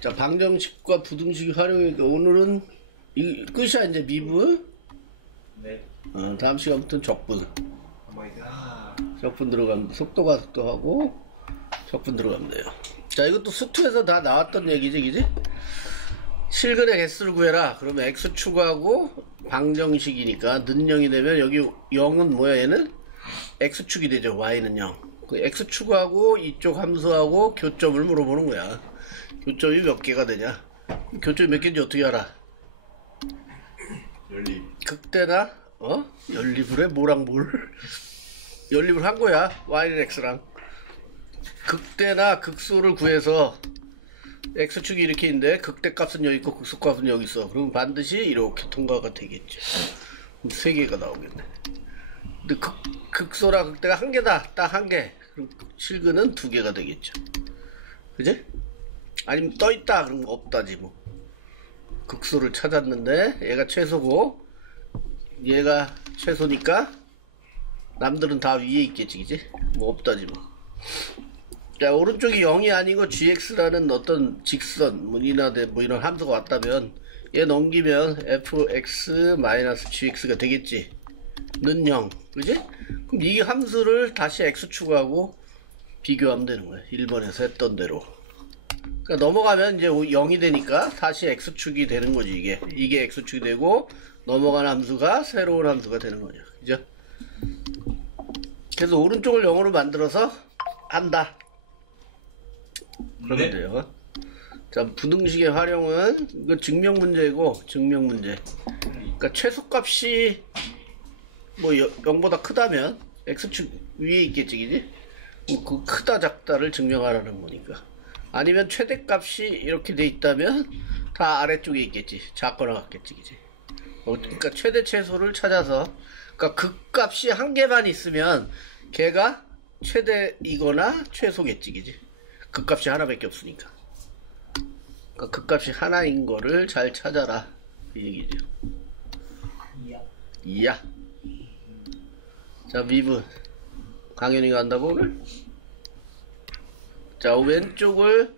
자, 방정식과 부등식 활용이니까 오늘은 끝이야 이제 미분. 네. 다음 시간부터는 적분. 오마이갓. 적분 들어가면 속도가 속도하고 적분 들어가면 돼요. 자, 이것도 수투에서 다 나왔던 얘기지, 그지? 실근의 개수를 구해라. 그러면 x 추가하고 방정식이니까 는 0이 되면 여기 0은 뭐야, 얘는? x축이 되죠. y는 0. 그 x 추가하고 이쪽 함수하고 교점을 물어보는 거야. 교점이 몇 개가 되냐? 교점이 몇 개인지 어떻게 알아? 연립. 극대나 연립을 해? 뭐랑 뭘? 연립을 한 거야. y는 x랑. 극대나 극소를 구해서 x축이 이렇게 있는데 극대값은 여기 있고 극소값은 여기 있어. 그럼 반드시 이렇게 통과가 되겠죠. 그럼 3개가 나오겠네. 근데 극소랑 극대가 한 개다. 딱 한 개. 그럼 실근은 2개가 되겠죠. 그지? 아니면 떠있다. 그럼 없다지 뭐. 극소를 찾았는데 얘가 최소고 얘가 최소니까 남들은 다 위에 있겠지, 그지? 뭐 없다지 뭐. 자, 오른쪽이 0이 아니고 gx라는 어떤 직선, 뭐 이런 함수가 왔다면 얘 넘기면 fx-gx가 되겠지. 는 0, 그지? 그럼 이 함수를 다시 x 추가하고 비교하면 되는 거야. 1번에서 했던 대로. 그러니까 넘어가면 이제 0이 되니까 다시 x축이 되는 거지, 이게 x축이 되고 넘어간 함수가 새로운 함수가 되는 거죠. 그죠? 그래서 오른쪽을 0으로 만들어서 한다. 그러면 돼요. 자, 부등식의 활용은 이건 증명 문제이고, 증명 문제. 그러니까 최소값이 뭐 0보다 크다면 x축 위에 있겠지, 그지? 그 크다 작다를 증명하라는 거니까. 아니면 최대값이 이렇게 돼 있다면 다 아래쪽에 있겠지. 작거나 같겠지, 그지? 그러니까 최대 최소를 찾아서, 그러니까 극값이 한 개만 있으면 걔가 최대이거나 최소겠지, 그지? 극값이 하나밖에 없으니까. 그러니까 극값이 하나인 거를 잘 찾아라, 그 얘기죠. 이야. 자, 미분. 강연이가 한다고 오늘? 자, 왼쪽을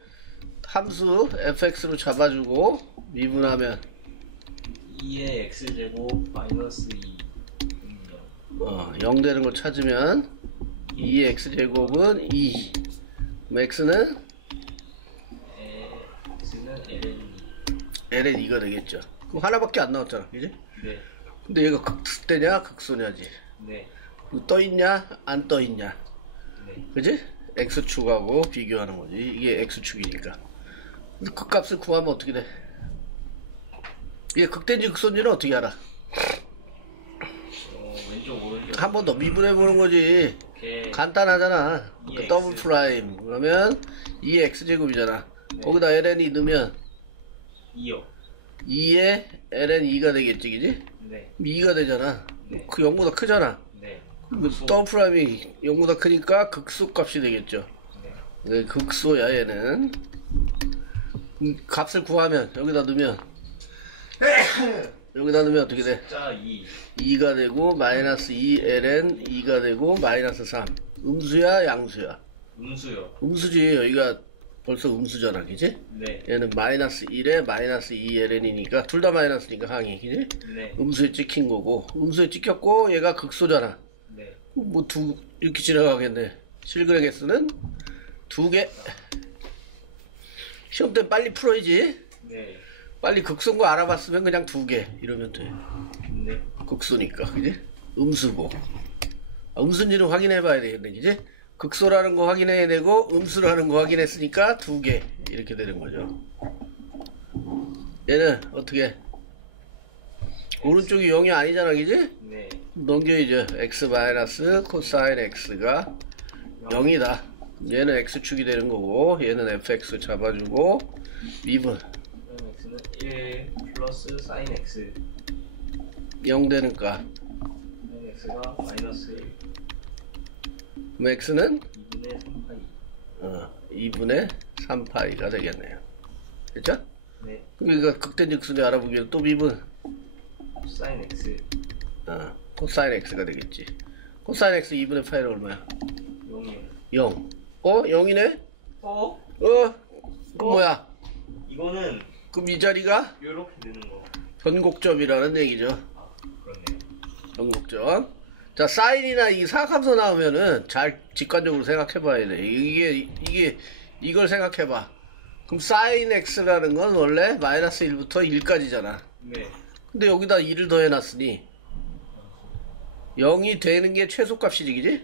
함수 fx로 잡아주고 미분하면 2의 x제곱 마이너스 2 0 되는 걸 찾으면 2의 x제곱은 2. 그럼 x는 ln 2가 되겠죠. 그럼 하나밖에 안 나왔잖아, 그지? 네. 근데 얘가 극대냐 극소냐지. 네. 떠있냐 안 떠있냐. 네. 그지? x축하고 비교하는 거지. 이게 x축이니까. 극값을 구하면 어떻게 돼? 이게 극대인지 극소인지는 어떻게 알아? 왼쪽 오른쪽 한 번 더 미분해보는 거지. 이렇게 간단하잖아. 그 2x. 더블 프라임. 그러면 2의 x제곱이잖아. 네. 거기다 ln이 넣으면 2요. 2의 ln2가 되겠지, 그지? 네. 2가 되잖아. 네. 그 0보다 크잖아. 네. 더블 프라임이 0보다 크니까 극소 값이 되겠죠. 네. 네, 극소야 얘는. 값을 구하면 여기다 넣으면 여기다 넣으면 어떻게 돼? 숫자 2. 2가 되고 마이너스 2 ln 2가 되고 마이너스 3. 음수야 양수야? 음수요. 음수지. 여기가 벌써 음수잖아, 그지? 네. 얘는 마이너스 1에 마이너스 2 ln이니까 둘 다 마이너스니까 항이, 그지? 네. 음수에 찍힌 거고, 음수에 찍혔고 얘가 극소잖아. 네. 뭐 이렇게 지나가겠네. 실근의 개수는 2개. 시험 때 빨리 풀어야지. 네. 빨리 극소인 거 알아봤으면 그냥 2개 이러면 돼. 네. 극소니까, 그지? 음수고. 음수인지는 확인해 봐야 되겠네, 그지? 극소라는 거 확인해야 되고 음수라는 거 확인했으니까 2개 이렇게 되는 거죠. 얘는 어떻게? 오른쪽이 0이 아니잖아, 그지? 네. 넘겨야죠. x 마이너스 코사인 x가 0이다. 얘는 x축이 되는 거고 얘는 fx 잡아주고 미분. 그럼 x는 1 플러스 사인 x. 0 되는 값. 사인 x가 마이너스 1. 그럼 x는 2분의 3파이. 2분의 3파이가 되겠네요. 됐죠? 네. 그럼 이거 극대인지 극소인지 알아보기 위해 또 미분. 사인 x. 코사인 x가 되겠지. 코사인 x 2분의 파이는 얼마야? 0이요. 0. 0이네? 어? 그럼 뭐야? 이거는 그럼 이 자리가 요렇게 되는 거. 변곡점이라는 얘기죠. 아, 그렇네요. 변곡점. 자, 사인이나 이 사각함수 나오면은 잘 직관적으로 생각해 봐야 돼. 이걸 생각해 봐. 그럼 사인 x라는 건 원래 마이너스 1부터 1까지잖아. 네. 근데 여기다 2를 더해 놨으니 0이 되는 게 최소값이지, 그지?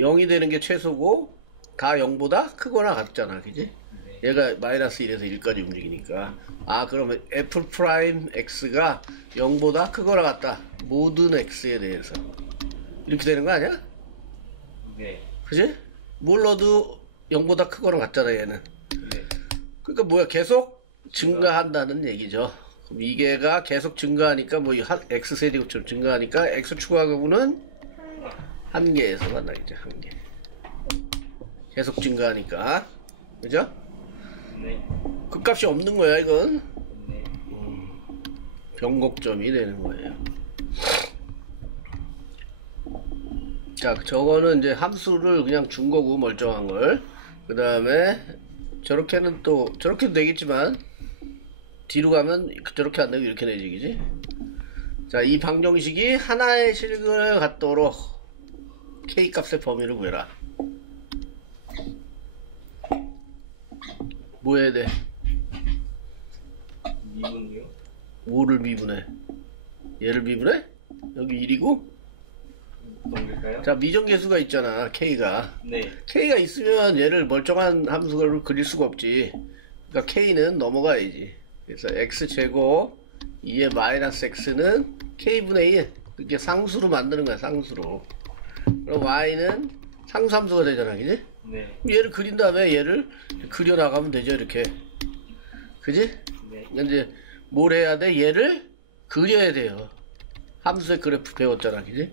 0이 되는 게 최소고 다 0보다 크거나 같잖아, 그지? 네. 얘가 마이너스 1에서 1까지 움직이니까. 아, 그러면 f 프라임 x가 0보다 크거나 같다. 모든 x에 대해서. 이렇게 되는 거 아니야? 네. 그지? 뭘 넣어도 0보다 크거나 같잖아, 얘는. 네. 그러니까 뭐야, 계속 증가한다는 얘기죠. 그럼 이게가 계속 증가하니까 뭐 x 세제곱처럼 증가하니까 x 추가하고는 한 개에서 만나겠죠, 한 개. 계속 증가하니까. 그죠? 네. 그 값이 없는 거야, 이건. 네. 변곡점이 되는 거예요. 자, 저거는 이제 함수를 그냥 준 거고, 멀쩡한 걸. 그 다음에, 저렇게는 또, 저렇게도 되겠지만, 뒤로 가면 저렇게 안 되고 이렇게 내지, 그지? 자, 이 방정식이 하나의 실근을 갖도록 k 값의 범위를 구해라. 뭐 해야 돼? 미분이요? 뭐를 미분해? 얘를 미분해? 여기 1이고? 넘길까요? 자, 미정계수가 있잖아, k가. 네. k가 있으면 얘를 멀쩡한 함수를 그릴 수가 없지. 그러니까 k는 넘어가야지. 그래서 x제곱 2의 마이너스 x는 k분의 1. 이렇게 상수로 만드는 거야, 상수로. 그럼 y는 상수함수가 되잖아, 그지? 네. 얘를 그린 다음에 얘를 그려나가면 되죠, 이렇게. 그지? 네. 이제 뭘 해야 돼? 얘를 그려야 돼요. 함수의 그래프 배웠잖아, 그지?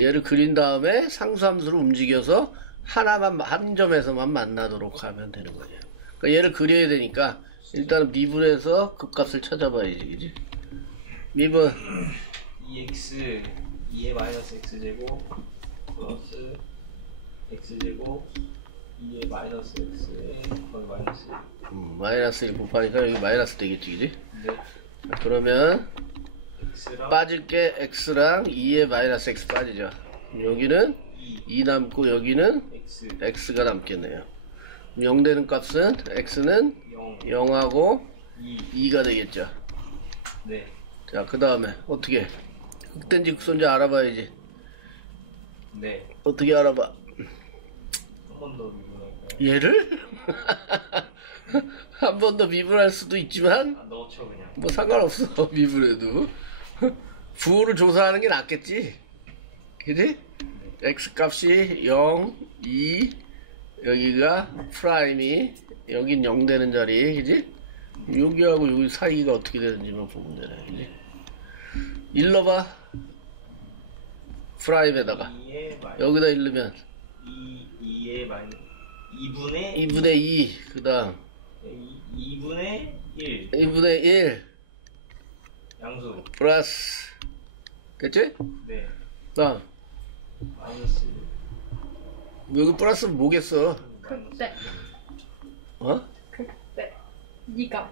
얘를 그린 다음에 상수함수로 움직여서 하나만, 한 점에서만 만나도록 하면 되는 거예요. 그러니까 얘를 그려야 되니까 일단은 미분해서 그 값을 찾아봐야지, 그지? 미분 2x 2의 마이너스 x제곱 플러스 x제곱 2의 마이너스 x에 거의 마이너스 1. 마이너스 1 곱하니까 여기 마이너스 되겠지, 그지? 네. 자, 그러면 x랑 빠질 게 x랑 2의 마이너스 x 빠지죠. 여기는 2 2 남고 여기는 x x가 남겠네요. 0 되는 값은 x는 0 0하고 2 2가 되겠죠. 네. 자, 그 다음에 어떻게 극대인지 극소인지 알아봐야지. 네. 어떻게 알아봐? 한 번 더 미분할까요? 얘를? 한 번 더 미분할 수도 있지만 아, 넣어쳐 그냥. 뭐 상관없어. 미분해도 부호를 조사하는 게 낫겠지, 그지? x 값이 0, 2, 여기가 프라임이 여긴 0 되는 자리, 그지? 여기하고 여기 사이가 어떻게 되는지만 보면 되네, 그지? 1 넣어봐. 프라임에다가 2의 마이너스 여기다 1 넣으면 2의 마이너스 2분의 2분의 2, 그 다음 2분의 1 2분의 1 양수. 플러스, 됐지? 네. 그 다음 마이너스 여기 플러스는 뭐겠어? 극대. 어? 극대. 2가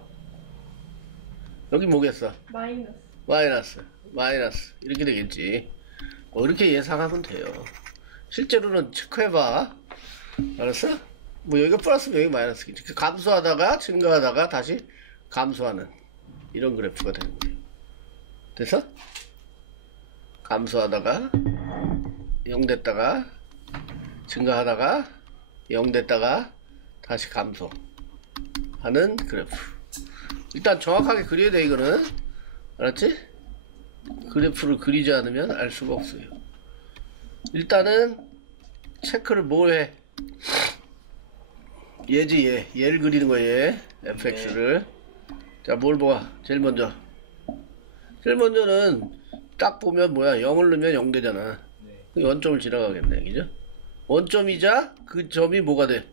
여기 뭐겠어? 마이너스. 마이너스, 마이너스 이렇게 되겠지. 뭐 이렇게 예상하면 돼요. 실제로는 체크해봐. 알았어? 뭐 여기가 플러스면 여기 마이너스겠지. 감소하다가 증가하다가 다시 감소하는 이런 그래프가 되는 거예요. 됐어? 감소하다가 0 됐다가 증가하다가 0 됐다가 다시 감소하는 그래프. 일단 정확하게 그려야 돼, 이거는. 알았지? 그래프를 그리지 않으면 알 수가 없어요. 일단은 체크를 뭘 해? 얘지, 얘를 그리는 거야, 얘. fx를. 자, 뭘 봐? 제일 먼저는 딱 보면 뭐야? 0을 넣으면 0 되잖아. 네. 원점을 지나가겠네, 그죠? 원점이자 그 점이 뭐가 돼?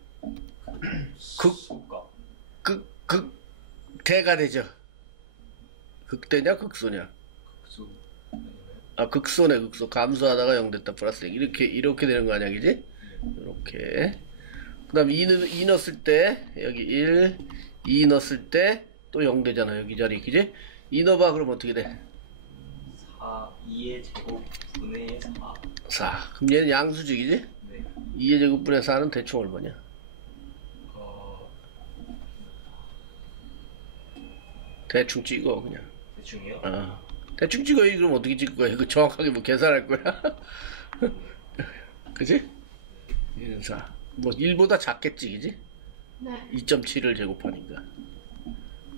수가. 극대가 되죠. 극대냐, 극소냐? 수. 아, 극소네, 극소. 감소하다가 0 됐다, 플러스 0. 이렇게 되는 거 아니야, 그지? 이렇게. 그 다음 2 넣었을 때 여기 1, 2 넣었을 때 또 0 되잖아. 여기 자리, 그지? 2 넣어봐. 그럼 어떻게 돼? 4, 2의 제곱 분의 4. 4. 그럼 얘는 양수지, 그지? 네. 2의 제곱분의 4는 대충 얼마냐? 대충 찍어, 그냥. 대충이요? 대충 찍어야지. 그럼 어떻게 찍을 거야? 이거 정확하게 뭐 계산할 거야? 그지? 1, 4. 뭐 1보다 작겠지, 그지? 네. 2.7을 제곱하니까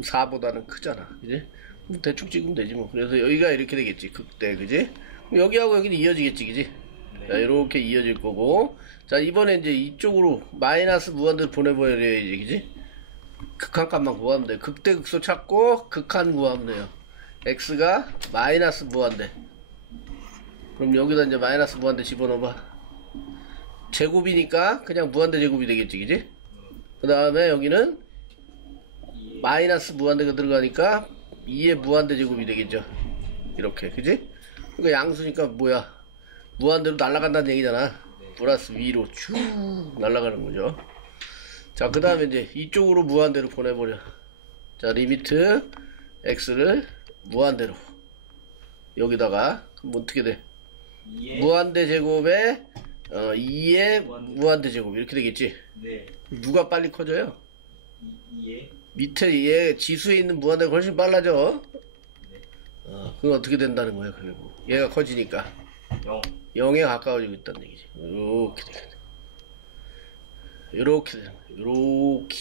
4보다는 크잖아, 그지? 그럼 대충 찍으면 되지 뭐. 그래서 여기가 이렇게 되겠지, 극대, 그지? 그럼 여기하고 여기는 이어지겠지, 그지? 네. 자, 이렇게 이어질 거고. 자, 이번에 이제 이쪽으로 마이너스 무한대로 보내버려야지, 그지? 극한값만 구하면 돼. 극대 극소 찾고 극한 구하면 돼요. x가 마이너스 무한대. 그럼 여기다 이제 마이너스 무한대 집어넣어봐. 제곱이니까 그냥 무한대 제곱이 되겠지, 그지? 그 다음에 여기는 마이너스 무한대가 들어가니까 2의 무한대 제곱이 되겠죠. 이렇게, 그지? 그러니까 양수니까 뭐야? 무한대로 날아간다는 얘기잖아. 플러스 위로 쭉 날아가는 거죠. 자, 그 다음에 이제 이쪽으로 무한대로 보내버려. 자, 리미트 x를 무한대로 여기다가 그럼 어떻게 돼? 2의 무한대 제곱에 2의 무한대 제곱 이렇게 되겠지. 네. 누가 빨리 커져요? 2의 밑에 얘 지수에 있는 무한대가 훨씬 빨라져. 네. 그건 어떻게 된다는 거야? 그리고 얘가 커지니까 0. 0에 가까워지고 있다는 얘기지. 이렇게 되겠네. 이렇게 되는 거야. 이렇게.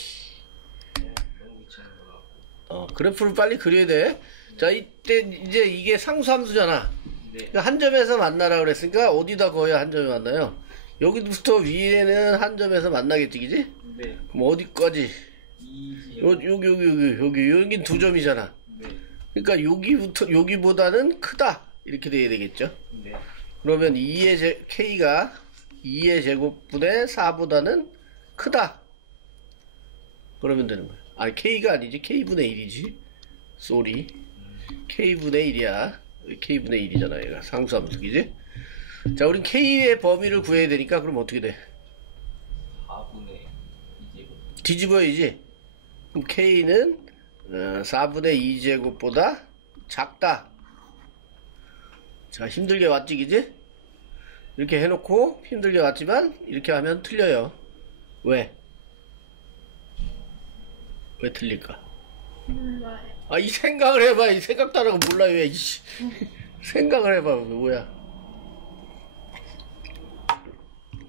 너무 미치는 거 같고. 그래프를 빨리 그려야 돼. 자, 이때 이제 이게 상수함수잖아. 네. 그러니까 한 점에서 만나라 그랬으니까 어디다 거야 한 점에 만나요? 여기부터 위에는 한 점에서 만나겠지, 그지? 네. 그럼 어디까지? 2 여긴 두 점이잖아. 네. 그러니까 여기보다는 크다 이렇게 돼야 되겠죠. 네. 그러면 K가 2의 제곱분의 4보다는 크다. 그러면 되는 거야. 아니, K가 아니지. K분의 1이지. 쏘리. K분의 1이야. K분의 1이잖아. 얘가 상수함수기지. 자, 우린 K의 범위를 구해야 되니까 그럼 어떻게 돼? 4분의 2제곱. 뒤집어야지. 그럼 K는 4분의 2제곱보다 작다. 자, 힘들게 왔지, 그지? 이렇게 해놓고 힘들게 왔지만 이렇게 하면 틀려요. 왜? 왜 틀릴까? 몰라요. 이 생각을 해봐. 이 생각 따라가 몰라요. 왜, 이씨. 생각을 해봐. 뭐야.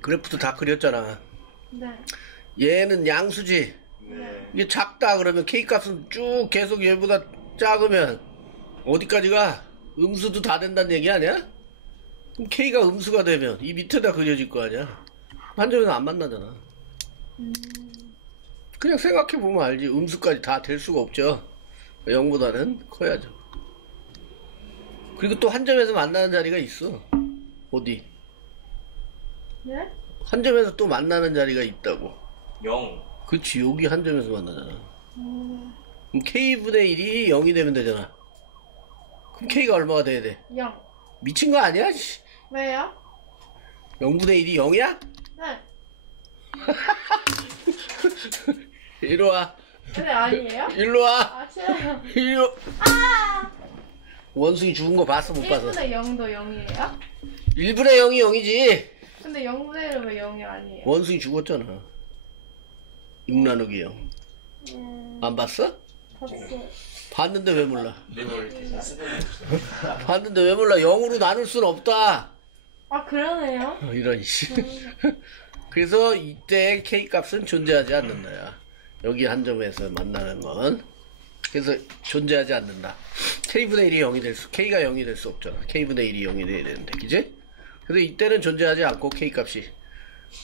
그래프도 다 그렸잖아. 네. 얘는 양수지. 네. 이게 작다 그러면 K값은 쭉 계속 얘보다 작으면 어디까지 가? 음수도 다 된다는 얘기 아니야? 그럼 K가 음수가 되면 이 밑에다 그려질 거 아니야? 한 점에서 안 만나잖아. 그냥 생각해보면 알지. 음수까지 다 될 수가 없죠. 0보다는 커야죠. 그리고 또 한 점에서 만나는 자리가 있어. 어디? 네? 한 점에서 또 만나는 자리가 있다고. 0. 그치, 여기 한 점에서 만나잖아. 그럼 K분의 1이 0이 되면 되잖아. 그럼 K가 얼마가 돼야 돼? 0. 미친 거 아니야? 씨. 왜요? 0분의 1이 0이야? 네. 이리 와. 근데 아니에요? 일로 와. 아, 싫어요. 이리 와. 아! 원숭이 죽은 거 봤어, 못 봤어? 1분의 0도 0이에요? 1분의 0이 0이지. 근데 0분의 1은 왜 0이 아니에요? 원숭이 죽었잖아. 6 나누기 0. 안 봤어? 봤어요. 봤는데 왜 몰라? 네모를 대신 쓰는 봤는데 왜 몰라? 0으로 나눌 순 없다. 아, 그러네요. 이런 씨. 그래서 이때 K 값은 존재하지 않는다야. 여기 한 점에서 만나는 건. 그래서 존재하지 않는다. K분의 1이 0이 K가 0이 될 수 없잖아. K분의 1이 0이 돼야 되는데, 그지? 그래서 이때는 존재하지 않고 K 값이.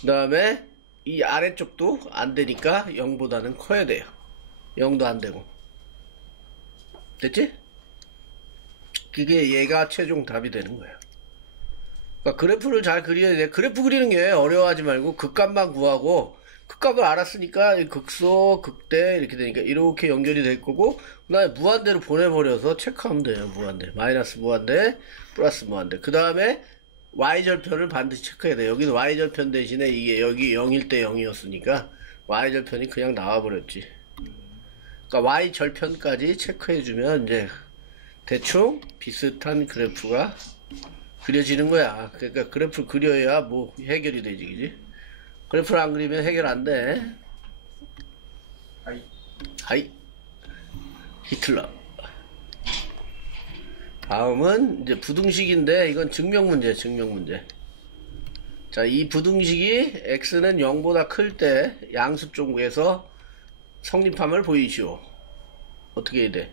그 다음에 이 아래쪽도 안 되니까 0보다는 커야 돼요. 0도 안 되고. 됐지? 그게 얘가 최종 답이 되는 거야. 그러니까 그래프를 잘 그려야 돼. 그래프 그리는 게 어려워하지 말고 극값만 구하고 극값을 알았으니까 극소, 극대 이렇게 되니까 이렇게 연결이 될 거고 그 다음에 무한대로 보내버려서 체크하면 돼요. 무한대. 마이너스 무한대, 플러스 무한대. 그 다음에 y절편을 반드시 체크해야 돼. 여기는 y절편 대신에 이게 여기 0일 때 0이었으니까 y절편이 그냥 나와버렸지. 그러니까 y절편까지 체크해주면 이제 대충 비슷한 그래프가 그려지는 거야. 그러니까 그래프를 그려야 뭐 해결이 되지, 그지? 그래프를 안 그리면 해결 안 돼. 하이. 하이. 히틀러. 다음은 이제 부등식인데 이건 증명 문제, 증명 문제. 자, 이 부등식이 x는 0보다 클 때 양수 쪽에서 성립함을 보이시오. 어떻게 해야 돼?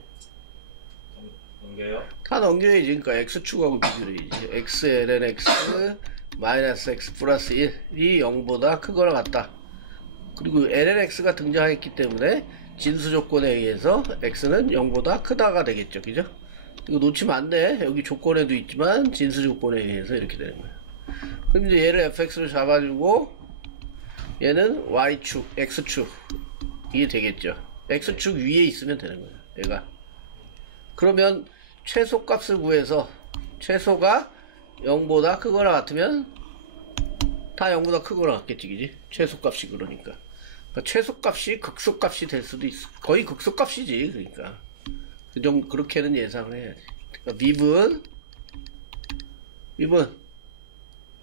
넘겨요? 다 넘겨야지. 그러니까 x축하고 비교해야지. x ln x 마이너스 x 플러스 1이 0보다 크거나 같다. 그리고 ln x가 등장했기 때문에 진수 조건에 의해서 x는 0보다 크다가 되겠죠. 그죠? 이거 놓치면 안 돼. 여기 조건에도 있지만 진수 조건에 의해서 이렇게 되는 거야. 그럼 이제 얘를 fx로 잡아주고 얘는 y축, x축이 되겠죠. x축 위에 있으면 되는 거야. 얘가. 그러면 최소값을 구해서 최소가 0보다 크거나 같으면 다 0보다 크거나 같겠지, 그지? 최소값이 그러니까. 최소값이 극소값이 될 수도 있어. 거의 극소값이지, 그러니까. 그 정도, 그렇게는 예상을 해야지. 그러니까 미분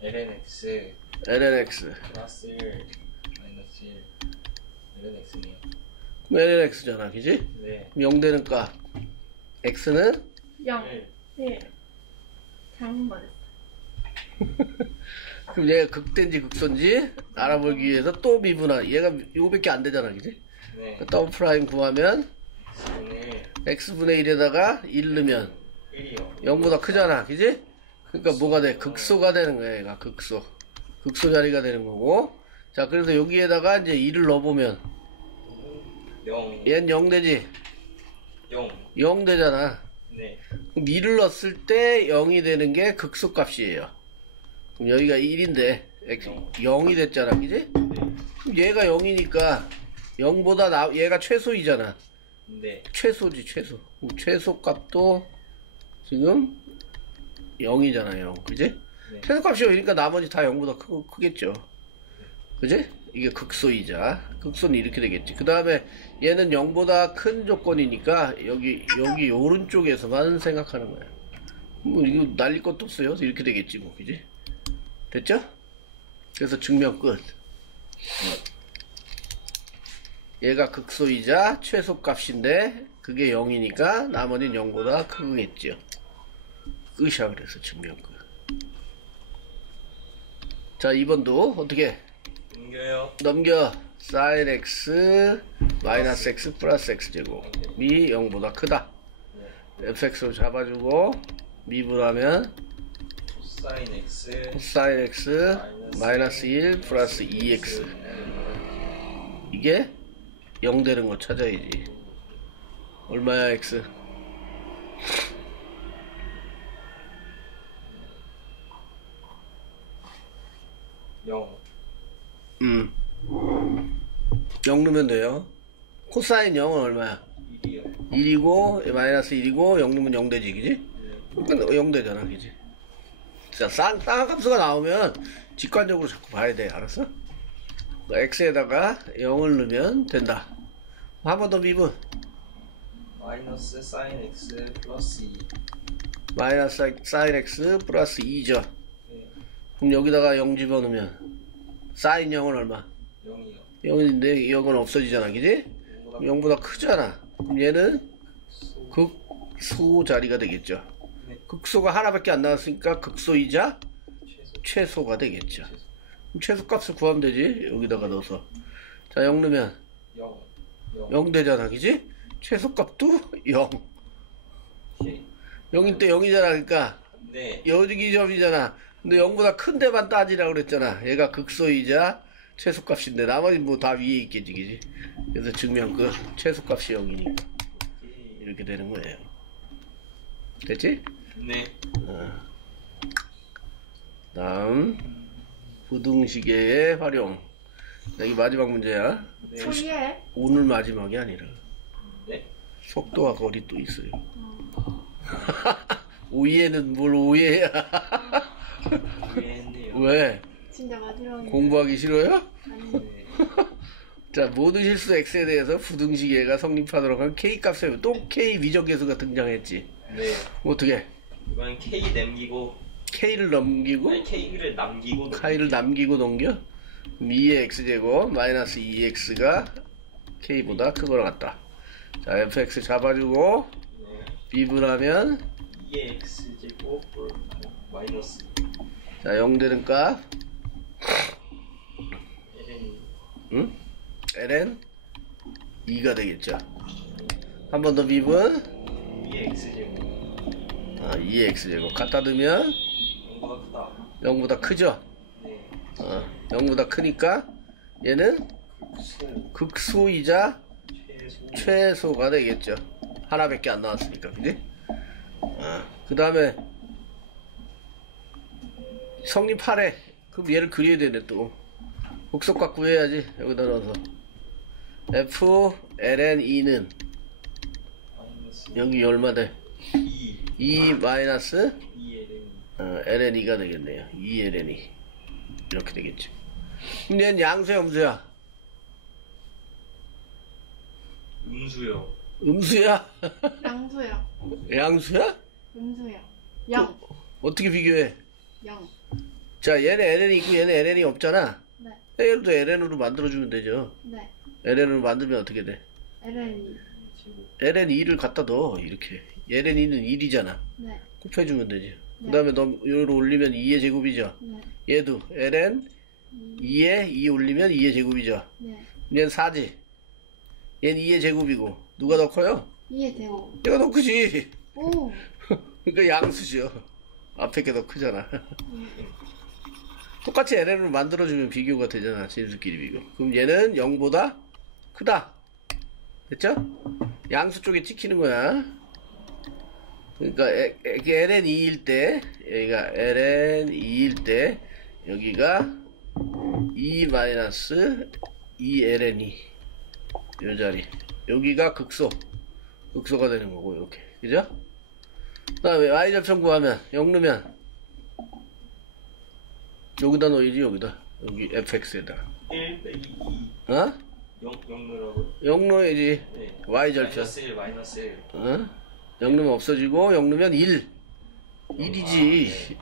ln x ln x 플러스 1 마이너스 1 ln x네요. 그럼 ln x잖아, 그지? 네. 0 되는 값 x는 0. 1. 네. 잘못 말했어. 그럼 얘가 극대인지 극소인지 알아보기 위해서 또 미분하. 얘가 요거밖에 안 되잖아, 그지? 네. 더블 프라임 구하면 x분의 x분의 1에다가 1 넣으면 1이요. 0보다 크잖아, 그지? 그러니까 뭐가 돼? 극소가 되는 거야, 얘가 극소. 극소 자리가 되는 거고. 자, 그래서 여기에다가 이제 1을 넣어보면 0. 얘는 0 되지? 0. 0 되잖아. 네. 그럼 1을 넣었을 때 0이 되는 게 극소 값이에요. 그럼 여기가 1인데 0이 됐잖아, 그지? 네. 그럼 얘가 0이니까 0보다 얘가 최소이잖아. 네. 최소지, 최소. 그럼 최소 값도 지금 0이잖아요, 0. 그지? 네. 최소 값이 0이니까 나머지 다 0보다 크겠죠. 그지? 이게 극소이자. 극소는 이렇게 되겠지. 그 다음에 얘는 0보다 큰 조건이니까 여기 오른쪽에서만 생각하는 거야. 뭐 이거 날릴 것도 없어요. 이렇게 되겠지, 뭐. 그지? 됐죠? 그래서 증명 끝. 얘가 극소이자 최소값인데 그게 0이니까 나머지는 0보다 크겠죠. 끝이야. 그래서 증명 끝. 자, 2번도 어떻게 넘겨요. 넘겨. sin x 마이너스 x 플러스 x 제곱이 0보다 크다. 네. fx로 잡아주고 미분하면 sin x sin x 마이너스 1 플러스 2x 이게 0 되는 거 찾아야지. 얼마야 x? 영. 0 넣으면 돼요. 코사인 0은 얼마야? 1이요. 1이고 마이너스 1이고 0 넣으면 0 되지, 그지? 네. 그러니까 0 되잖아, 그지? 자, 쌍값수가 나오면 직관적으로 자꾸 봐야 돼, 알았어? x에다가 0을 넣으면 된다. 한 번 더 미분. 마이너스 sin x 플러스 2. 마이너스 sin x 플러스 2죠. 네. 그럼 여기다가 0 집어넣으면 sin 0은 얼마? 0이요. 0인데 0은 없어지잖아, 그지? 0보다 크잖아. 그럼 얘는 극소 자리가 되겠죠. 네. 극소가 하나밖에 안 나왔으니까 극소이자 최소. 최소가 되겠죠. 그럼 최소값을 구하면 되지. 여기다가 넣어서. 자, 0 넣으면 0. 0. 0 되잖아, 그지? 최소값도 0. 오케이. 0일 때 0이잖아. 그러니까 네. 여기점이잖아. 근데 0보다 큰 데만 따지라고 그랬잖아. 얘가 극소이자 최소값인데 나머지 뭐 다 위에 있겠지, 그지? 그래서 증명 끝. 최소값이 0이니까 오케이. 이렇게 되는 거예요. 됐지? 네. 다음 부등식의 활용. 여기 마지막 문제야. 네. 조예. 오늘 마지막이 아니라 네. 속도와 거리 또 있어요. 오이에는 뭘 오해야? 의외했네요. 왜? 진짜 마지막에. 공부하기 싫어요? 아니, 네. 자, 모든 실수 x에 대해서 부등식에가 성립하도록 한 k 값에 또 k 미적계수가 등장했지. 네. 어떻게? 이건 K 남기고 k를 넘기고 아니 K를 남기고 k를 남기고 넘겨? 그럼 2의 x제곱 마이너스 2x가 k보다 크거나 같다. 자, fx 잡아주고 네. 미분하면 2의 X 제곱 마이너스 자, 0 되는 값 ln 응? ln 2가 되겠죠. 한 번 더 미분 2의 X 제곱 2의 x제곱 갖다 두면 0보다 크다. 0보다 크죠. 네. 0보다 크니까 얘는 소 극소이자 최소 최소가 되겠죠. 하나밖에 안 나왔으니까, 그지? 그 다음에 성립하래. 그럼 얘를 그려야 되네 또. 곡속각 구해야지. 여기다 넣어서 f ln 2는 마이너스 여기 얼마 돼? 2 2 마이너스 2 ln ln 2가 되겠네요. 2 ln 2 이렇게 되겠죠. 그럼 얘는 양수야 음수야? 음수요. 음수야? 양수요. 양수야? 음수요. 0. 어떻게 비교해? 0. 자, 얘는 ln이 있고 얘는 ln이 없잖아. 네. 얘도 ln으로 만들어주면 되죠. 네. ln으로 만들면 어떻게 돼? ln. 제곱 ln 2를 갖다 넣어 이렇게. ln 2는 1이잖아. 네. 곱해주면 되지. 네. 그 다음에 너 여기로 올리면 2의 제곱이죠. 네. 얘도 ln 2에 2 올리면 2의 제곱이죠. 네. 얘는 4지. 얘는 2의 제곱이고 누가 더 커요? 2의 제곱. 얘가 더 크지. 오. 그러니까 양수죠. 앞에 게 더 크잖아. 똑같이 ln으로 만들어주면 비교가 되잖아. 진수끼리 비교. 그럼 얘는 0보다 크다. 됐죠? 양수 쪽에 찍히는 거야. 그러니까 ln 2일 때 여기가 ln 2일 때 여기가 2 마이너스 2 ln 2 요 자리 여기가 극소가 되는 거고 이렇게 그죠? 그 다음에 y절편 구하면 0 넣으면 여기다 넣어야지. 여기다 여기 fx에다가 1 빼기 2 어? 0 넣으라고요? 0 넣어야지. 네. y절편 마이너스 1 마이너스 1 어? 0 넣으면 없어지고 0 넣으면 1 1이지.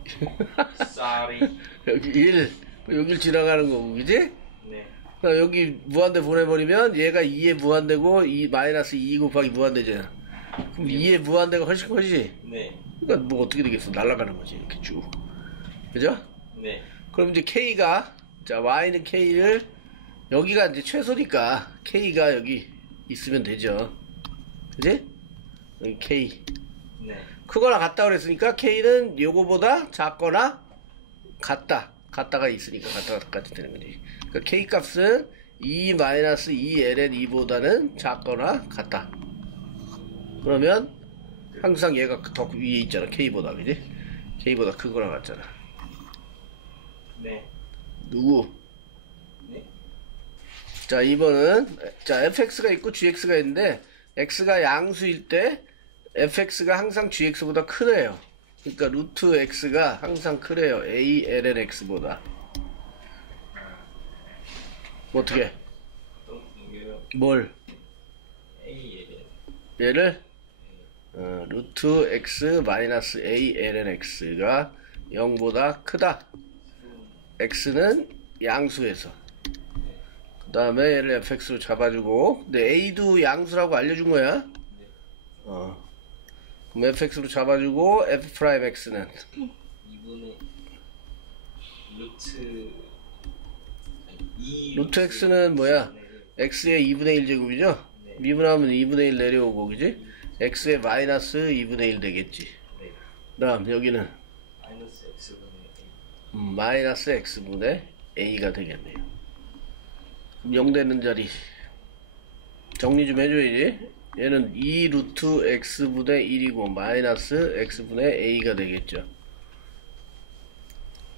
쏘리 여기 1 여길 지나가는 거고 그지? 네. 그러니까 여기 무한대 보내버리면 얘가 2에 무한대고 2 마이너스 2 곱하기 무한대잖아. 그럼 2에 무한대가 훨씬 커지지? 네. 그러니까 뭐 어떻게 되겠어? 날아가는 거지 이렇게 쭉. 그죠? 네. 그럼 이제 K가 자 Y는 K를 여기가 이제 최소니까 K가 여기 있으면 되죠. 그지? 여기 K 네. 크거나 같다 그랬으니까 K는 요거보다 작거나 같다가 있으니까 같다까지 되는 거지. 그러니까 K 값은 2 마이너스 2 ln 2보다는 작거나 같다. 그러면 항상 얘가 더 위에 있잖아. K보다 그지? K보다 크거나 같잖아. 네. 누구? 네. 자 2번은 자 fx가 있고 gx가 있는데 x가 양수일 때 fx가 항상 gx보다 크래요. 그러니까 루트 x가 항상 크래요. a ln x보다. 어떻게? 이게요. 뭘? A 얘를 루트 x 마이너스 a ln x가 0보다 크다. x는 양수에서 그 다음에 얘를 fx로 잡아주고 근데 a도 양수라고 알려준 거야. 그럼 fx로 잡아주고 f 프라임 x는 2분의 루트 루트 x는 뭐야? x의 2분의 1 제곱이죠? 네. 미분하면 2분의 1 내려오고 그지? x의 마이너스 2분의 1 되겠지. 네. 그 다음 여기는 마이너스 x분의 a 마이너스 x분의 a가 되겠네요. 그럼 0 되는 자리 정리 좀 해줘야지. 얘는 2 루트 x분의 1이고 마이너스 x분의 a가 되겠죠.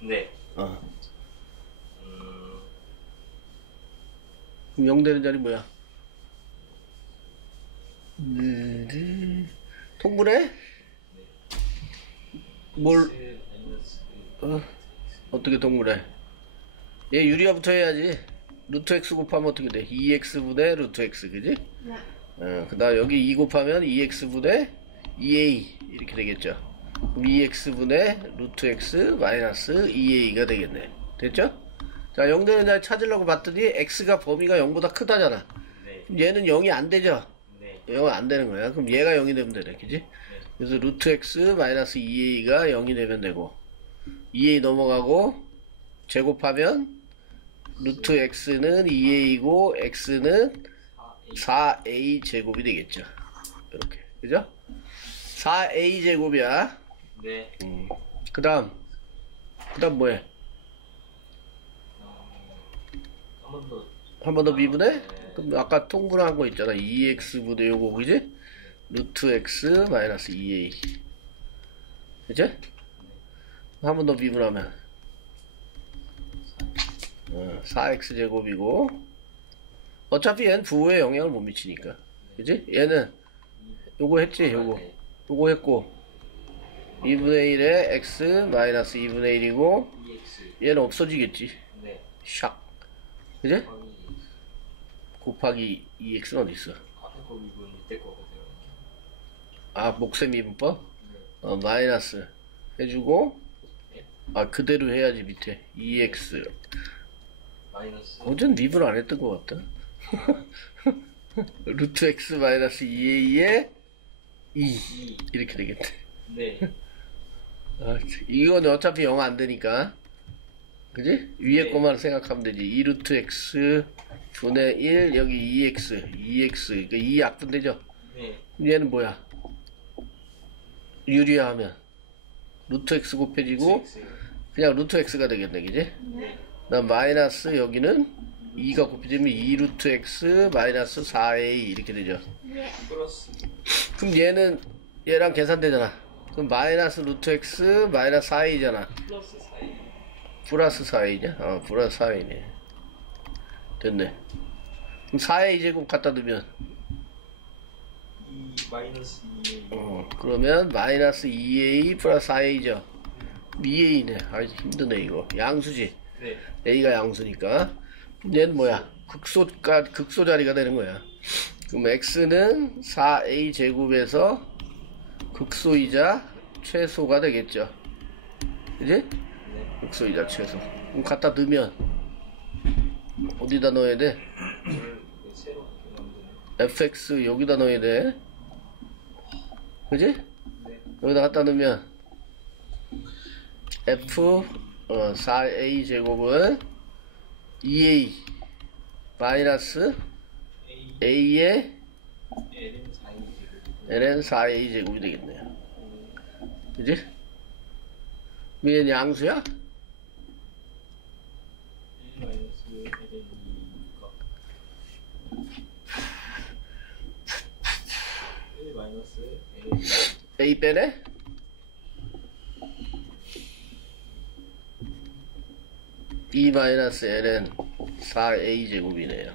네. 그럼 0 되는 자리 뭐야? 통분해? 뭘? x 마이너스 어떻게 동물해? 얘 유리화부터 해야지. 루트 x 곱하면 어떻게 돼? 2x분의 루트 x, 그지? 네. 그 다음 여기 2 곱하면 2x분의 2a 이렇게 되겠죠. 그럼 2x분의 루트 x 마이너스 2a가 되겠네. 됐죠? 자, 0 되는 자리 찾으려고 봤더니 x가 범위가 0보다 크다잖아. 네. 그럼 얘는 0이 안 되죠? 네. 0은 안 되는 거야. 그럼 얘가 0이 되면 되네, 그지? 그래서 루트 x 마이너스 2a가 0이 되면 되고 2a 넘어가고 제곱하면 루트 x는 2a이고 x는 4a 제곱이 되겠죠. 이렇게, 그죠? 4a 제곱이야. 네. 그 다음 뭐해? 한 번 더. 한 번 더 미분해? 네. 그럼 아까 통분한 거 있잖아. 2x분의 요거, 그지? 루트 x 마이너스 2a. 그지? 한 번 더 미분하면 4x 제곱이고 어차피 얘는 부호에 영향을 못 미치니까, 그지? 얘는 요거 했지, 요거 했고 2분의 1에 x 마이너스 2분의 1이고 2x. 얘는 없어지겠지. 네. 샥, 그지? 거기 곱하기 2x는 어디 있어? 앞에 거 미분 밑에 거거든요. 아, 목셈 미분법? 네. 마이너스 해주고 그대로 해야지. 밑에 2x. 마이너스. 어젠 미분 안 했던 것 같다. 루트 x 마이너스 2a에 2 이렇게 되겠네. 네. 이건 어차피 0 안 되니까, 그지? 위에 네. 것만 생각하면 되지. 2 루트 x 분의 1 여기 2x 그러니까 2 약분되죠. 네. 얘는 뭐야? 유리화하면 루트 x 곱해지고 x. 그냥 루트 x가 되겠네, 그지? 네. 나 마이너스 여기는 2가 곱해지면 2 루트 x 마이너스 4a 이렇게 되죠. 네. 플러스. 그럼 얘는 얘랑 계산되잖아. 그럼 마이너스 루트 x 마이너스 4a잖아. 플러스 4. 플러스 4a냐? 플러스 4a네. 됐네. 그럼 4a 제곱 갖다 두면 2 마이너스 2. 그러면 마이너스 2a 플러스 4a죠. 2a네. 힘드네 이거. 양수지. 네. a가 양수니까. 얘는 뭐야? 극소 자리가 되는 거야. 그럼 x는 4a 제곱에서 극소이자 최소가 되겠죠. 그지? 네. 극소이자 최소. 그럼 갖다 넣으면 어디다 넣어야 돼? 이걸 새로 만드는. fx 여기다 넣어야 돼. 그지? 네. 여기다 갖다 넣으면 f 4a 제곱은 2a 마이너스 a의 L은 4이고. ln 4a 제곱이 되겠네요. 그지? 얘는 양수야? 1 마이너스 L은 2가. 1 마이너스 L은 2. a 빼네? b 마이너스 ln 4a 제곱이네요.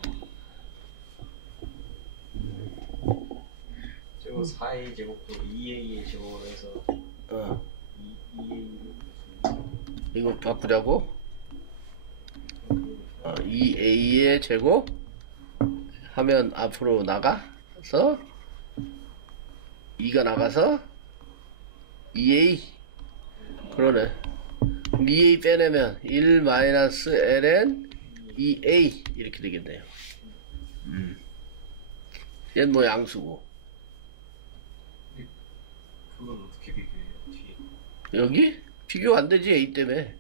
제곱 4a 제곱도 2a의 제곱으로 해서 2a를 이거 바꾸자고? 2a의 제곱 하면 앞으로 나가서 2가 나가서 2a 그러네. 그럼 2a 빼내면 1 마이너스 ln 2a 이렇게 되겠네요. 얘는 뭐 양수고 그건 어떻게 비교해요? 뒤에. 여기 비교 안 되지. a 때문에.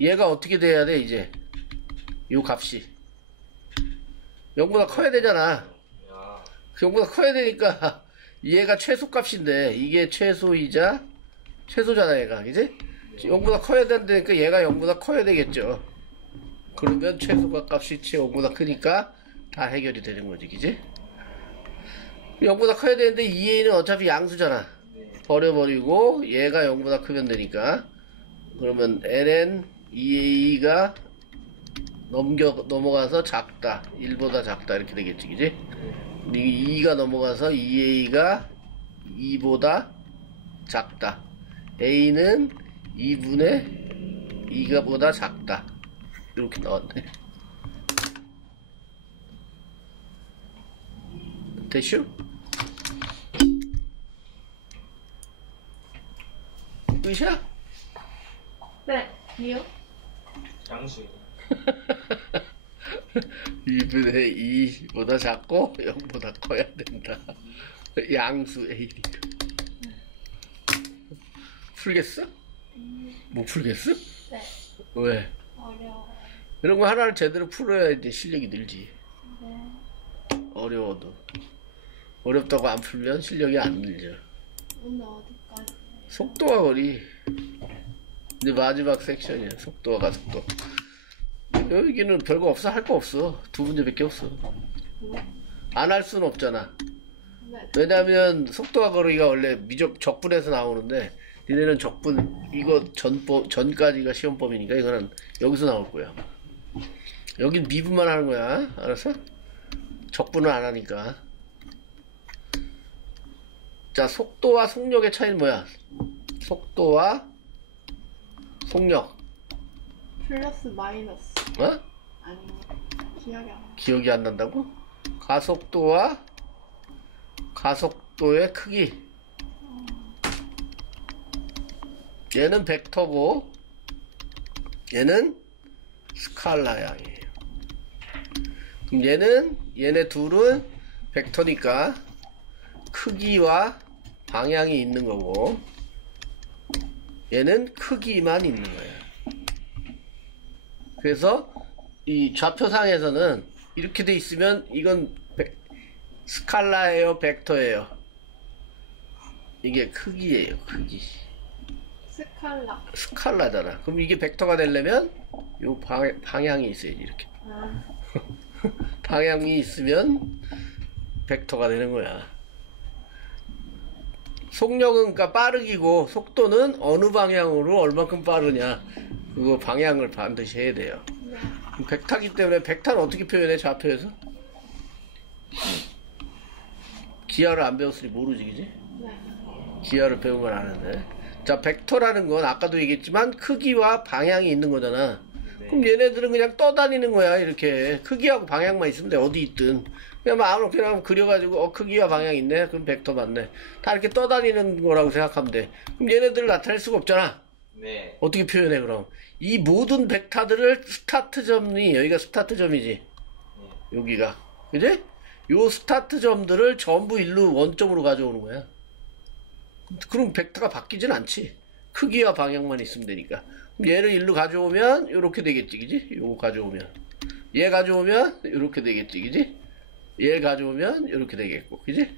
얘가 어떻게 돼야 돼 이제? 요 값이 0보다 커야 되잖아. 야. 0보다 커야 되니까 얘가 최소값인데 이게 최소이자 최소잖아 얘가, 그지? 0보다 커야 된다니까 얘가 0보다 커야 되겠죠. 그러면 최소가 값이 0보다 크니까 다 해결이 되는 거지, 그지? 0보다 커야 되는데 2a는 어차피 양수잖아. 네. 버려버리고 얘가 0보다 크면 되니까 그러면 ln 2a가 넘어가서 작다, 1보다 작다 이렇게 되겠지, 그지? 2가 넘어가서 2a가 2보다 작다. a는 2분의 2가 보다 작다. 이렇게 나왔네. 됐슈? 끝이야? 네. 이요? 양수. 2분의 2보다 작고 0보다 커야 된다. 양수 A. 풀겠어? 못 풀겠어? 네. 왜? 어려워. 이런 거 하나를 제대로 풀어야 이제 실력이 늘지. 네. 어려워도. 어렵다고 안 풀면 실력이 안 늘죠. 오늘 어디까지? 속도와 거리. 이제 마지막 섹션이야. 속도와 가속도. 여기는 별거 없어. 할 거 없어. 두 문제밖에 없어. 네. 안 할 수는 없잖아. 네. 왜냐면 속도와 거리가 원래 적분에서 나오는데 니네는 적분 이거 전까지가 시험범위니까 이거는 여기서 나올 거야. 여긴 미분만 하는 거야. 알았어? 적분은 안 하니까. 자, 속도와 속력의 차이는 뭐야? 속도와 속력. 플러스 마이너스. 어? 아니면 기억이 안 나. 기억이 안 난다고? 가속도와 가속도의 크기. 얘는 벡터고 얘는 스칼라 양이에요. 그럼 얘네 둘은 벡터니까 크기와 방향이 있는 거고 얘는 크기만 있는 거예요. 그래서 이 좌표상에서는 이렇게 돼 있으면 이건 스칼라예요, 벡터예요. 이게 크기예요, 크기. 스칼라잖아. 그럼 이게 벡터가 되려면 요 방향이 있어야지, 이렇게. 아. 방향이 있으면 벡터가 되는 거야. 속력은 그러니까 빠르기고 속도는 어느 방향으로 얼만큼 빠르냐. 그거 방향을 반드시 해야 돼요. 네. 벡터기 때문에 벡터는 어떻게 표현해? 좌표에서? 기하를 안 배웠으니 모르지, 그지? 네. 기하를 배우면 아는데. 자, 벡터라는 건 아까도 얘기했지만 크기와 방향이 있는 거잖아. 그럼 얘네들은 그냥 떠다니는 거야. 이렇게 크기하고 방향만 있으면 돼. 어디 있든 그냥 아무렇게나 그려가지고 크기와 방향이 있네. 그럼 벡터 맞네. 다 이렇게 떠다니는 거라고 생각하면 돼. 그럼 얘네들을 나타낼 수가 없잖아. 네. 어떻게 표현해 그럼? 이 모든 벡터들을 스타트점이 여기가 스타트점이지. 여기가 그지? 요 스타트점들을 전부 일로 원점으로 가져오는 거야. 그럼 벡터가 바뀌진 않지. 크기와 방향만 있으면 되니까. 그럼 얘를 일로 가져오면 요렇게 되겠지, 그지? 요거 가져오면 얘 가져오면 요렇게 되겠지, 그지? 얘 가져오면 요렇게 되겠고, 그지?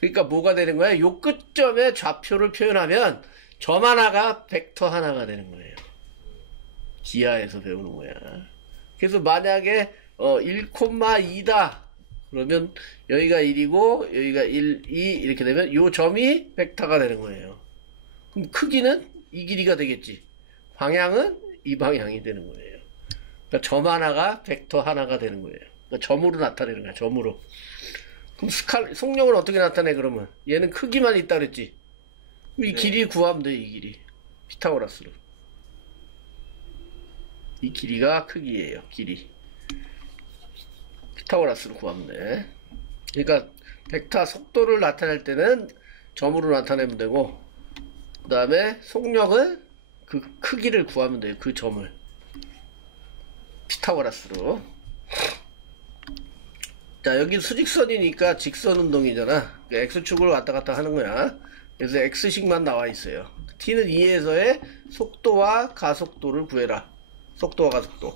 그러니까 뭐가 되는 거야? 요 끝점에 좌표를 표현하면 점 하나가 벡터 하나가 되는 거예요. 기하에서 배우는 거야. 그래서 만약에 1,2다 그러면 여기가 1이고 여기가 1, 2 이렇게 되면 요 점이 벡터가 되는 거예요. 그럼 크기는 이 길이가 되겠지. 방향은 이 방향이 되는 거예요. 그러니까 점 하나가 벡터 하나가 되는 거예요. 그러니까 점으로 나타내는 거야. 점으로. 그럼 속력을 어떻게 나타내 그러면? 얘는 크기만 있다 그랬지. 이 길이 구하면 돼. 이 길이. 피타고라스로. 이 길이가 크기예요. 길이. 피타고라스로 구하면 돼. 그러니까 벡터 속도를 나타낼 때는 점으로 나타내면 되고 그 다음에 속력은 그 크기를 구하면 돼요. 그 점을. 피타고라스로. 자, 여기 수직선이니까 직선 운동이잖아. X축을 왔다 갔다 하는 거야. 그래서 X식만 나와 있어요. T는 2에서의 속도와 가속도를 구해라. 속도와 가속도.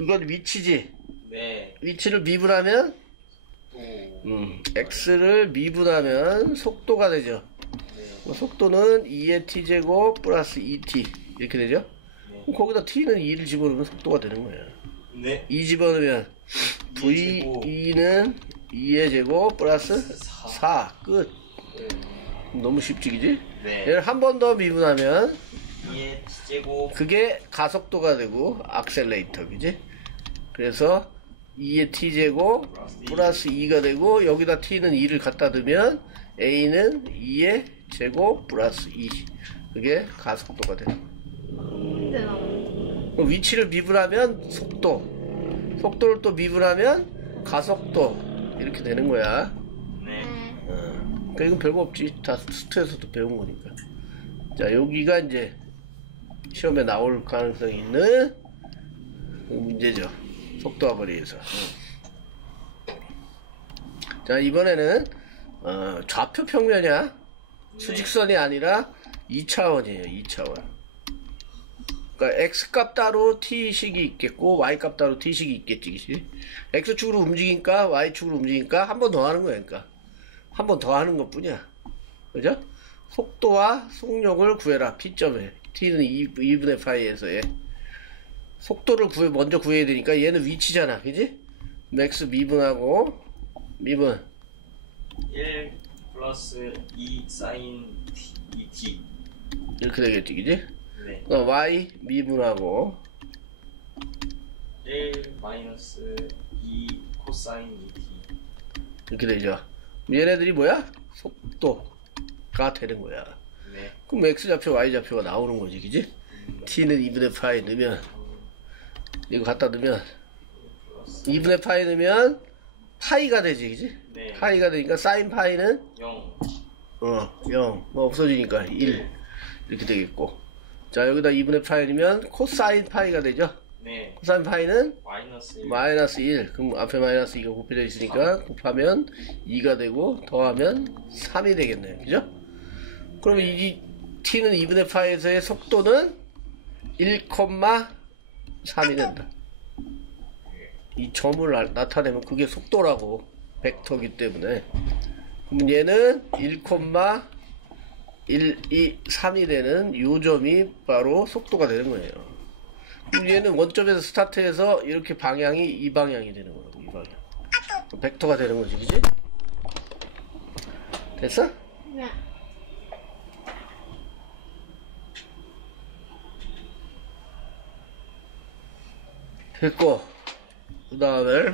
이건 위치지. 네. 위치를 미분하면 X를 미분하면 속도가 되죠. 네. 속도는 2의 T제곱 플러스 2T 이렇게 되죠. 네. 그럼 거기다 T는 2를 집어넣으면 속도가 되는 거예요. 네. 2 집어넣으면 V2는 2의 제곱 플러스 4 끝. 너무 쉽지, 그지? 네. 얘를 한 번 더 미분하면 2의 t제곱 그게 가속도가 되고 악셀레이터, 그지? 그래서 2의 t제곱 플러스 2가 되고 여기다 t는 2를 갖다 두면 a는 2의 제곱 플러스 2. 그게 가속도가 돼. 문제 나오네. 그럼 위치를 미분하면 속도를 또 미분하면 가속도 이렇게 되는 거야. 네. 그러니까 이건 별거 없지. 다 스트에서도 배운 거니까. 자, 여기가 이제 시험에 나올 가능성이 있는 문제죠. 속도와 거리에서. 자, 이번에는 좌표 평면이야. 수직선이 아니라 2차원이에요. 2차원. 그러니까 x값 따로 t식이 있겠고 y값 따로 t식이 있겠지. 그치? x축으로 움직이니까 y축으로 움직이니까 한 번 더 하는 거야. 그러니까 한 번 더 하는 것 뿐이야. 그죠? 속도와 속력을 구해라. P점에. T는 2분의 파이에서의 속도를 먼저 구해야 되니까 얘는 위치잖아. 그지? 맥스 미분하고 미분 1 플러스 2 사인 t 이렇게 되겠지. 그지? 네. Y 미분하고 1 마이너스 2 코사인 2t 이렇게 되죠. 얘네들이 뭐야? 속도가 되는 거야. 네. 그럼 X좌표, Y좌표가 나오는 거지. 그지? T는 2분의 파이 넣으면 이거 갖다 넣으면 플러스 2분의 파이 넣으면 파이가 되지. 그지? 네. 파이가 되니까 사인 파이는 0 0 뭐 없어지니까 1 이렇게 되겠고, 자 여기다 2분의 파이 넣으면 코사인 파이가 되죠. 네. 코사인 파이는 마이너스 1 마이너스 1. 그럼 앞에 마이너스 2가 곱해져 있으니까 곱하면 2가 되고 더하면 3이 되겠네요. 그죠? 그럼 이 t는 2분의 파이에서의 속도는 1,3이 된다. 이 점을 나타내면 그게 속도라고, 벡터기 때문에. 그럼 얘는 1,123이 되는 요 점이 바로 속도가 되는 거예요. 그럼 얘는 원점에서 스타트해서 이렇게 방향이 이 방향이 되는 거라고. 이 방향. 벡터가 되는 거지. 그지? 됐어? 네. 됐고, 그 다음에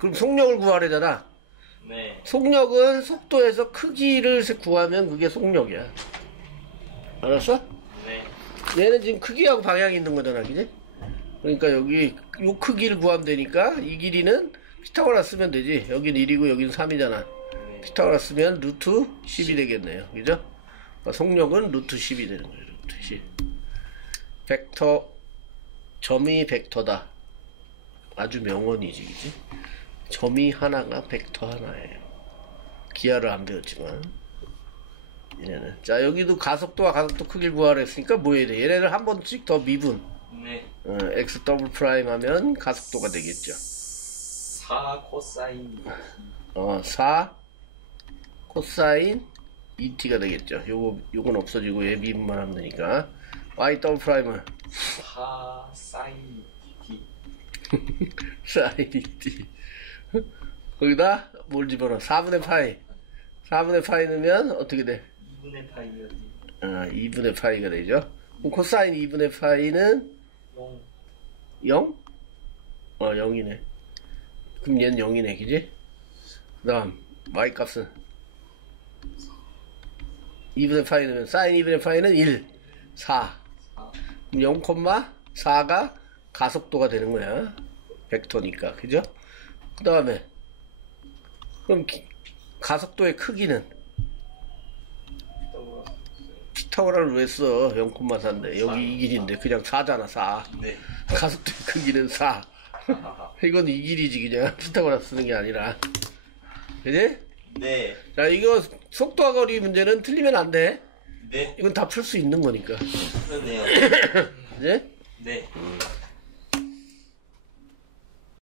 그럼 속력을 구하래잖아. 네. 속력은 속도에서 크기를 구하면 그게 속력이야. 알았어? 네. 얘는 지금 크기하고 방향이 있는 거잖아. 그지? 그러니까 여기 요 크기를 구하면 되니까 이 길이는 피타고라 쓰면 되지. 여긴 1이고 여긴 3이잖아. 네. 피타고라 쓰면 루트 10이 되겠네요. 그죠? 그러니까 속력은 루트 10이 되는 거예요. 루트 10. 벡터, 점이 벡터다. 아주 명언이지. 그지? 점이 하나가 벡터 하나예요. 기하를 안 배웠지만 얘네는. 자, 여기도 가속도와 가속도 크기를 구하라 했으니까 뭐 해야 돼? 얘네를 한 번씩 더 미분. 네. x 더블 프라임 하면 가속도가 되겠죠. 4 코사인 4 코사인 2t가 되겠죠. 요건 없어지고 얘 미분만 하면 되니까. y 더블 프라임은 4 사인 t 사인 2t. 거기다 뭘 집어넣어? 4분의 파이. 4분의 파이 넣으면 어떻게 돼? 2분의 파이어지 2분의 파이가 되죠. 그럼 코사인 2분의 파이는 0 0? 0이네. 그럼 얘는 0이네. 그지? 그 다음 y 값은 2분의 파이 넣으면 사인 2분의 파이는 1 4. 그럼 0,4가 가속도가 되는 거야. 벡터니까. 그죠? 그 다음에 그럼 가속도의 크기는 피타고라를 왜 써? 0,4인데 여기 이 길인데 그냥 4잖아. 4. 네. 가속도의 크기는 4. 이건 이 길이지. 그냥 피타고라 쓰는 게 아니라. 그지? 네. 자, 이거 속도와 거리 문제는 틀리면 안 돼. 네. 이건 다 풀 수 있는 거니까. 그러네요. 그지? 네.